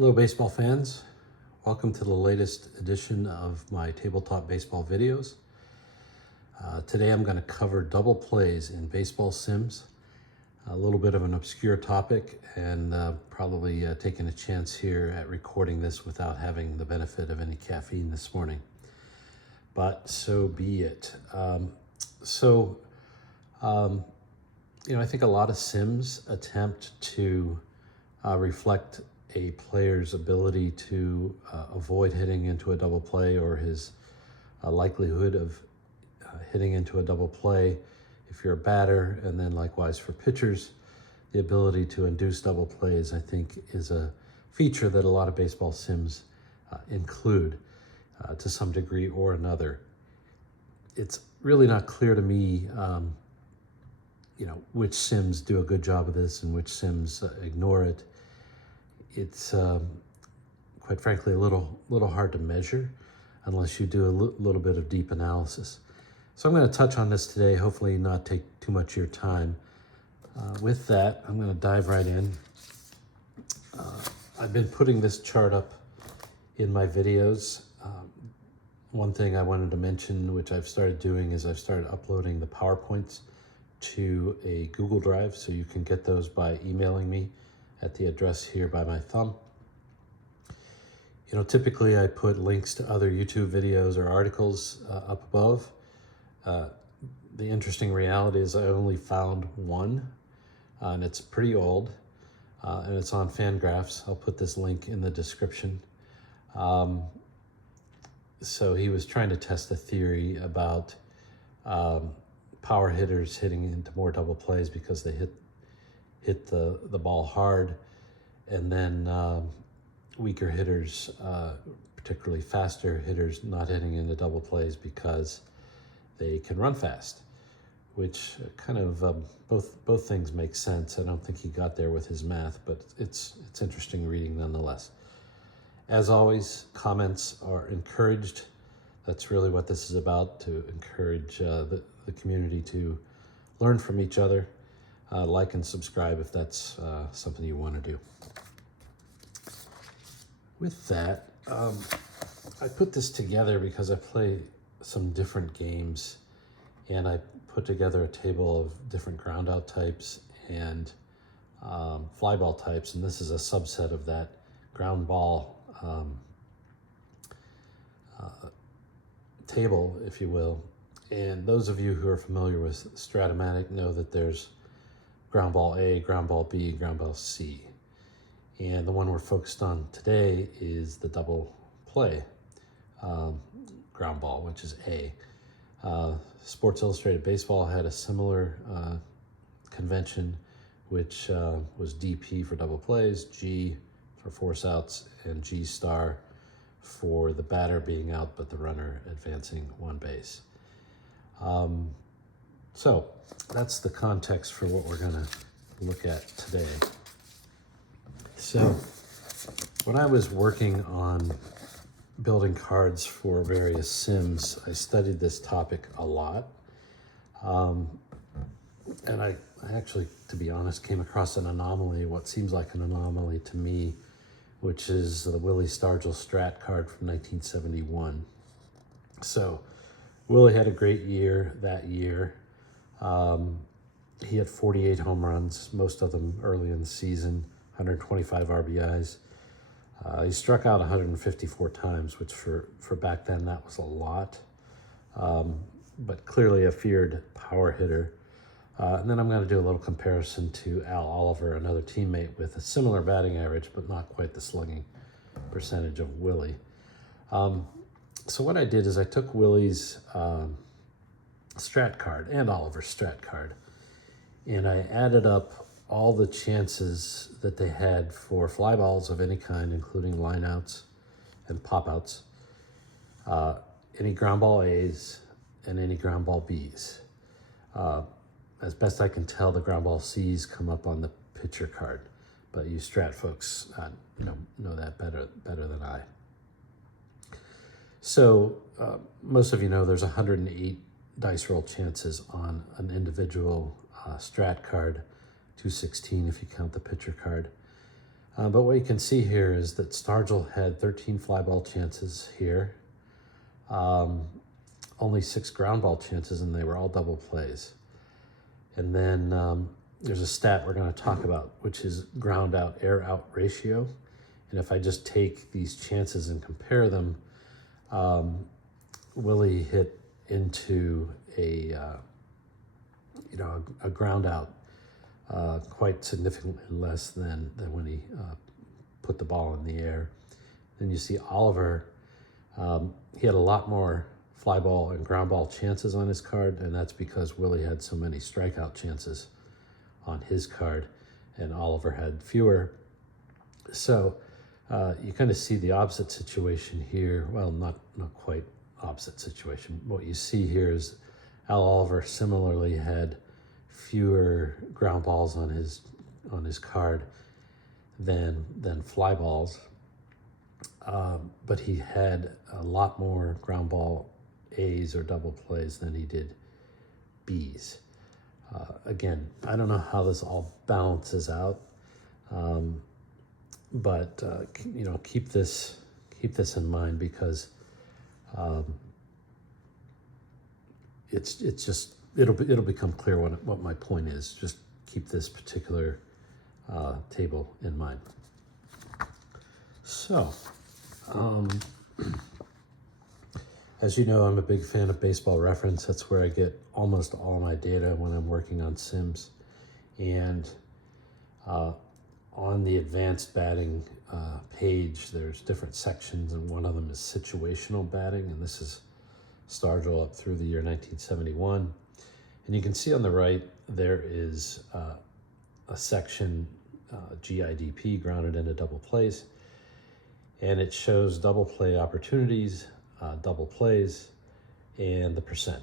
Hello baseball fans, welcome to the latest edition of my tabletop baseball videos. Today I'm going to cover double plays in baseball sims, a little bit of an obscure topic, and probably taking a chance here at recording this without having the benefit of any caffeine this morning. But so be it. I think a lot of sims attempt to reflect a player's ability to avoid hitting into a double play, or his likelihood of hitting into a double play if you're a batter, and then likewise for pitchers, the ability to induce double plays, I think, is a feature that a lot of baseball sims include to some degree or another. It's really not clear to me which sims do a good job of this and which sims ignore it. It's quite frankly a little hard to measure unless you do a little bit of deep analysis. So I'm going to touch on this today, hopefully not take too much of your time. With that, I'm going to dive right in. I've been putting this chart up in my videos. One thing I wanted to mention, which I've started doing, is I've started uploading the PowerPoints to a Google Drive, so you can get those by emailing me at the address here by my thumb. Typically I put links to other YouTube videos or articles up above. The interesting reality is I only found one, and it's pretty old, and it's on Fangraphs. I'll put this link in the description. So he was trying to test a theory about power hitters hitting into more double plays because they hit the ball hard, and then weaker hitters, particularly faster hitters, not hitting into double plays because they can run fast, which kind of both things make sense. I don't think he got there with his math, but it's interesting reading nonetheless. As always, comments are encouraged. That's really what this is about, to encourage the community to learn from each other. Like and subscribe if that's something you want to do. With that, I put this together because I play some different games, and I put together a table of different ground out types and fly ball types, and this is a subset of that ground ball table, if you will. And those of you who are familiar with Stratomatic know that there's ground ball A, ground ball B, ground ball C. And the one we're focused on today is the double play ground ball, which is A. Sports Illustrated Baseball had a similar convention, which was DP for double plays, G for force outs, and G star for the batter being out but the runner advancing one base. So that's the context for what we're going to look at today. So when I was working on building cards for various sims, I studied this topic a lot. And I actually, to be honest, came across an anomaly, what seems like an anomaly to me, which is the Willie Stargell Strat card from 1971. So Willie had a great year that year. He had 48 home runs, most of them early in the season, 125 RBIs. He struck out 154 times, which for back then, that was a lot. But clearly a feared power hitter. And then I'm going to do a little comparison to Al Oliver, another teammate with a similar batting average, but not quite the slugging percentage of Willie. So what I did is I took Willie's strat card and Oliver's strat card, and I added up all the chances that they had for fly balls of any kind, including lineouts and pop-outs, any ground ball A's and any ground ball B's. As best I can tell, the ground ball C's come up on the pitcher card, but you strat folks know that better than I. So most of you know there's 108 dice roll chances on an individual strat card, 216 if you count the pitcher card. But what you can see here is that Stargell had 13 fly ball chances here, only 6 ground ball chances, and they were all double plays. And then there's a stat we're going to talk about, which is ground out, air out ratio. And if I just take these chances and compare them, Willie hit into a ground out quite significantly less than when he put the ball in the air. Then you see Oliver, he had a lot more fly ball and ground ball chances on his card, and that's because Willie had so many strikeout chances on his card, and Oliver had fewer. So you kind of see the opposite situation here. Well, not quite opposite situation. What you see here is Al Oliver similarly had fewer ground balls on his card than fly balls, but he had a lot more ground ball A's or double plays than he did B's. Again, I don't know how this all balances out, but keep this in mind, because it'll become clear what my point is. Just keep this particular table in mind. So, as you know, I'm a big fan of Baseball Reference. That's where I get almost all my data when I'm working on sims. And on the advanced batting page, there's different sections, and one of them is situational batting, and this is Stargell up through the year 1971. And you can see on the right, there is a section, GIDP, grounded into double plays, and it shows double play opportunities, double plays, and the percent.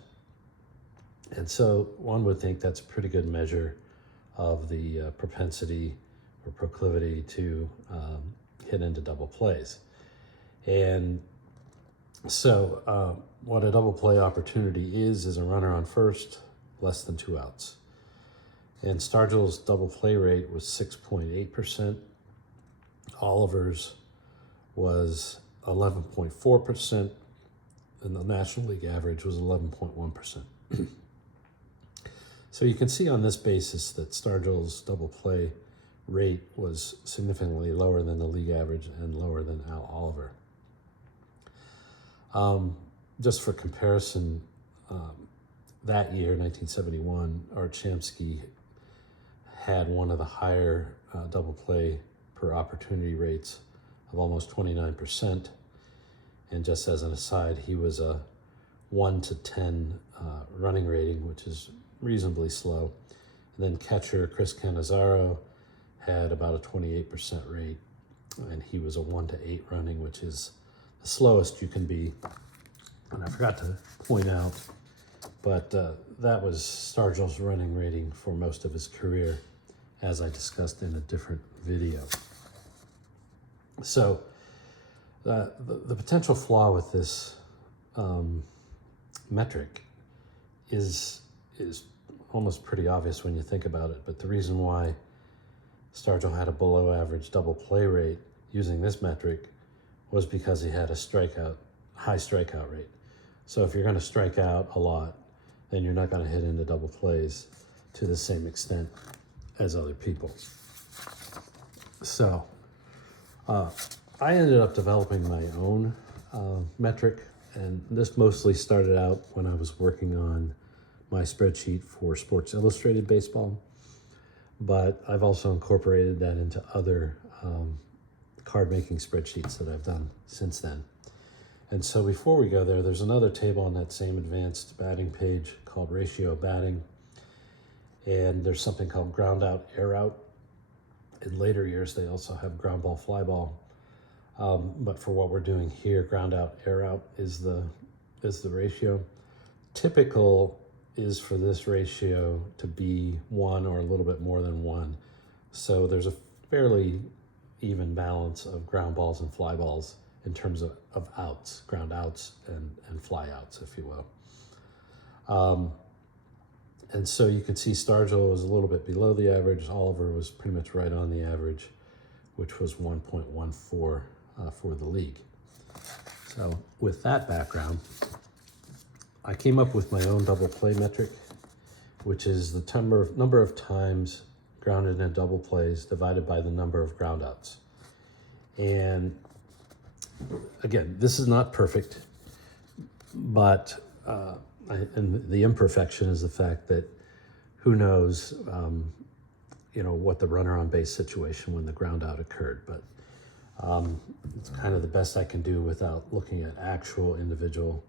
And so one would think that's a pretty good measure of the propensity or proclivity to hit into double plays. And so what a double play opportunity is a runner on first, less than 2 outs. And Stargell's double play rate was 6.8%. Oliver's was 11.4%, and the National League average was 11.1%. So you can see on this basis that Stargell's double play rate was significantly lower than the league average and lower than Al Oliver. Just for comparison, that year, 1971, Art Shamsky had one of the higher double play per opportunity rates of almost 29%. And just as an aside, he was a 1 to 10 running rating, which is reasonably slow. And then catcher Chris Cannizzaro had about a 28% rate, and he was a 1 to 8 running, which is the slowest you can be. And I forgot to point out, but that was Stargell's running rating for most of his career, as I discussed in a different video. So the potential flaw with this metric is almost pretty obvious when you think about it, but the reason why Stargell had a below average double play rate using this metric was because he had a high strikeout rate. So if you're going to strike out a lot, then you're not going to hit into double plays to the same extent as other people. So I ended up developing my own metric, and this mostly started out when I was working on my spreadsheet for Sports Illustrated baseball, but I've also incorporated that into other card making spreadsheets that I've done since then. And so before we go there, there's another table on that same advanced batting page called ratio batting, and there's something called ground out, air out. In later years, they also have ground ball, fly ball. But for what we're doing here, ground out, air out is the ratio. Typical is for this ratio to be 1 or a little bit more than 1. So there's a fairly even balance of ground balls and fly balls in terms of outs, ground outs and fly outs, if you will. And so you can see Stargell was a little bit below the average. Oliver was pretty much right on the average, which was 1.14 for the league. So with that background, I came up with my own double play metric, which is the number of times grounded in double plays divided by the number of ground outs. And again, this is not perfect, but and the imperfection is the fact that who knows, what the runner on base situation when the ground out occurred. But it's kind of the best I can do without looking at actual individual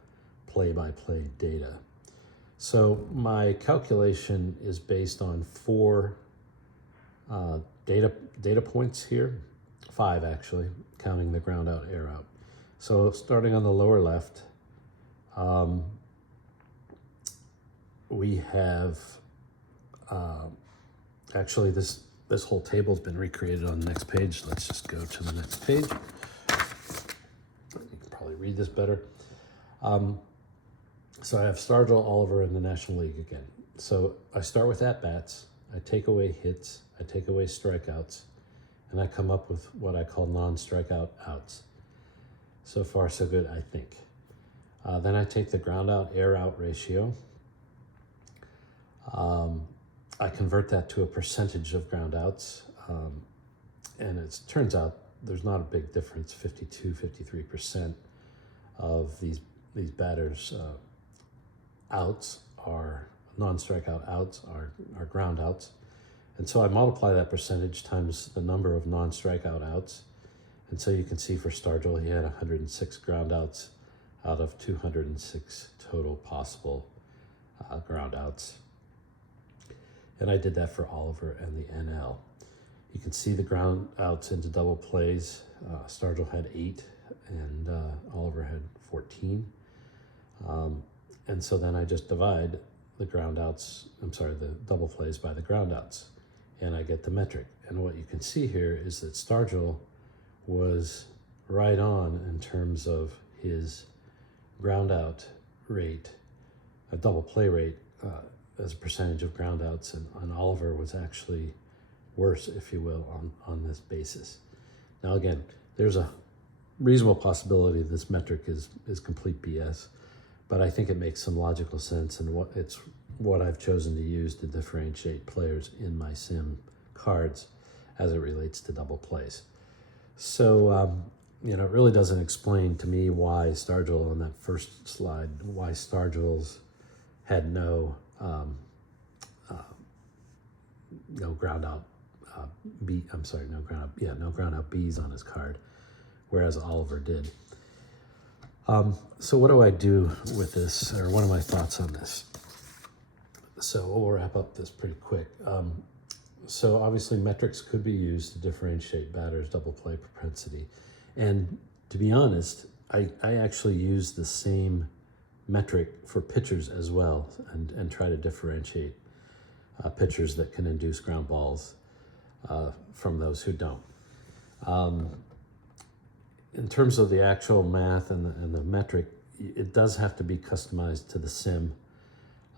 play-by-play data. So my calculation is based on 4 data points here, 5 actually, counting the ground out, air out. So starting on the lower left, we have actually this whole table's been recreated on the next page. Let's just go to the next page. You can probably read this better. So I have Stargell, Oliver, in the National League again. So I start with at-bats, I take away hits, I take away strikeouts, and I come up with what I call non-strikeout outs. So far, so good, I think. Then I take the ground out, air out ratio. I convert that to a percentage of ground outs. And it turns out there's not a big difference. 53% of these batters' outs are non-strikeout outs, are ground outs. And so I multiply that percentage times the number of non-strikeout outs. And so you can see for Stargell, he had 106 ground outs out of 206 total possible ground outs. And I did that for Oliver and the NL. You can see the ground outs into double plays. Stargell had 8 and Oliver had 14. And so then I just divide the the double plays by the ground outs, and I get the metric. And what you can see here is that Stargell was right on in terms of his ground out rate, a double play rate, as a percentage of ground outs, and Oliver was actually worse, if you will, on this basis. Now again, there's a reasonable possibility this metric is complete BS, but I think it makes some logical sense, and it's what I've chosen to use to differentiate players in my sim cards as it relates to double plays. So it really doesn't explain to me why Stargell, on that first slide, why Stargell's had no ground out no ground out B's on his card, whereas Oliver did. So what do I do with this, or what are my thoughts on this? So we'll wrap up this pretty quick. So obviously metrics could be used to differentiate batters' double play propensity. And to be honest, I actually use the same metric for pitchers as well, and try to differentiate pitchers that can induce ground balls from those who don't. In terms of the actual math and the metric, it does have to be customized to the sim.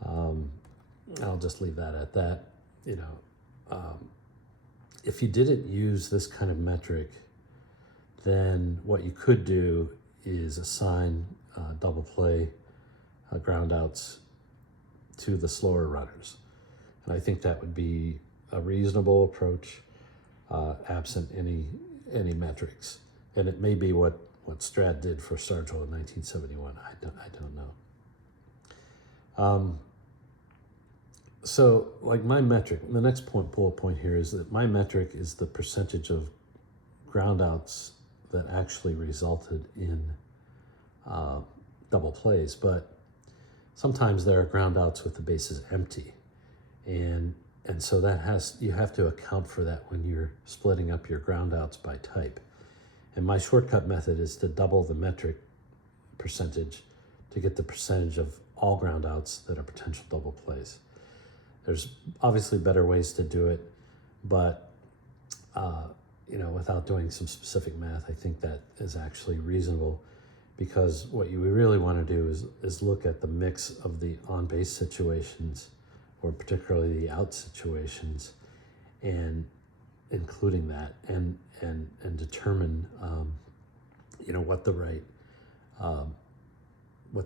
I'll just leave that at that. If you didn't use this kind of metric, then what you could do is assign double play ground outs to the slower runners. And I think that would be a reasonable approach, absent any metrics. And it may be what Strat did for Stargell in 1971. I don't know. So like my metric, the next bullet point here is that my metric is the percentage of ground outs that actually resulted in double plays. But sometimes there are ground outs with the bases empty. And so you have to account for that when you're splitting up your ground outs by type. And my shortcut method is to double the metric percentage to get the percentage of all ground outs that are potential double plays. There's obviously better ways to do it, but without doing some specific math, I think that is actually reasonable, because what you really want to do is look at the mix of the on-base situations, or particularly the out situations, and including that, and and determine what the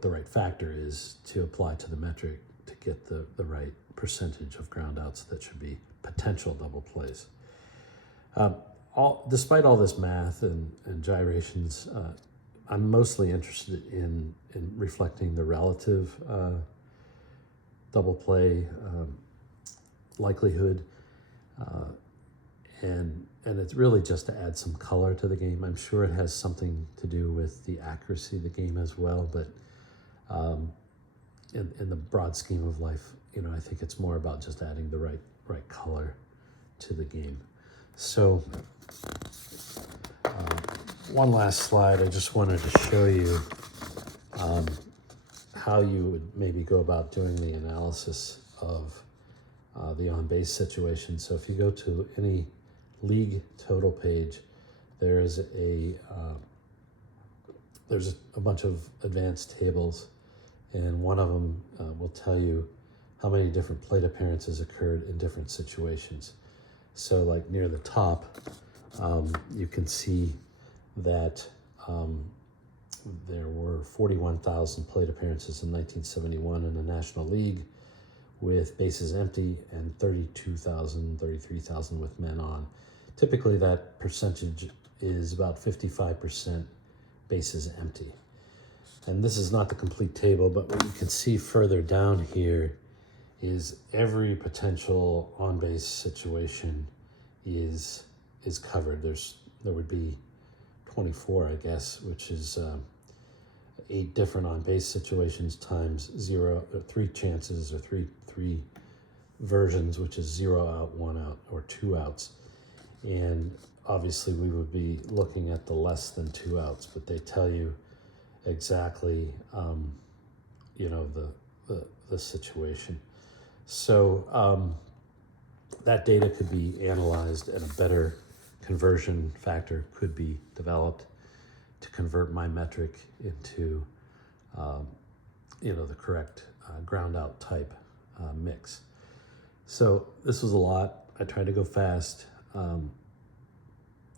right factor is to apply to the metric to get the right percentage of ground outs that should be potential double plays. Despite all this math and gyrations, I'm mostly interested in reflecting the relative double play likelihood, and it's really just to add some color to the game. I'm sure it has something to do with the accuracy of the game as well, but in the broad scheme of life, I think it's more about just adding the right color to the game. So one last slide. I just wanted to show you how you would maybe go about doing the analysis of the on-base situation. So if you go to any league total page, there's a bunch of advanced tables, and one of them will tell you how many different plate appearances occurred in different situations. So like near the top, you can see that there were 41,000 plate appearances in 1971 in the National League with bases empty, and 33,000 with men on. Typically that percentage is about 55% bases empty. And this is not the complete table, but what you can see further down here is every potential on-base situation is covered. There would be 24, I guess, which is 8 different on-base situations times 3 chances, or three versions, which is 0 out, 1 out, or 2 outs. And obviously we would be looking at the less than 2 outs, but they tell you exactly the situation. So that data could be analyzed, and a better conversion factor could be developed to convert my metric into the correct ground out type mix. So this was a lot. I tried to go fast.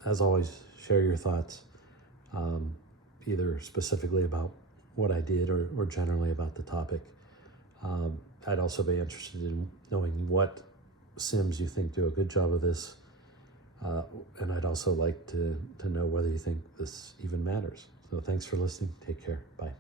As always, share your thoughts, either specifically about what I did or generally about the topic. I'd also be interested in knowing what sims you think do a good job of this. And I'd also like to know whether you think this even matters. So thanks for listening. Take care. Bye.